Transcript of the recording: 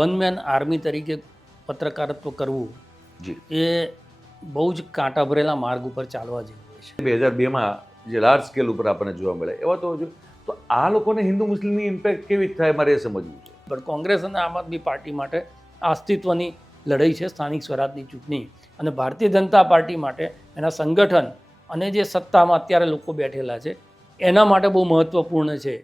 One man army તરીકે પત્રકારત્વ કરવું જી એ બહુ જ કાંટા ભરેલા માર્ગ ઉપર ચાલવા જેવું હોય છે. 2002માં જે લાર્જ સ્કેલ ઉપર આપણને જોવા મળે એવા તો આ લોકોને હિન્દુ મુસ્લિમની ઇમ્પેક્ટ કેવી થાય મારે એ સમજવું છે. પણ કોંગ્રેસ અને આમ આદમી પાર્ટી માટે અસ્તિત્વની લડાઈ છે સ્થાનિક સ્વરાજની ચૂંટણી, અને ભારતીય જનતા પાર્ટી માટે એના સંગઠન અને જે સત્તામાં અત્યારે લોકો બેઠેલા છે એના માટે બહુ મહત્ત્વપૂર્ણ છે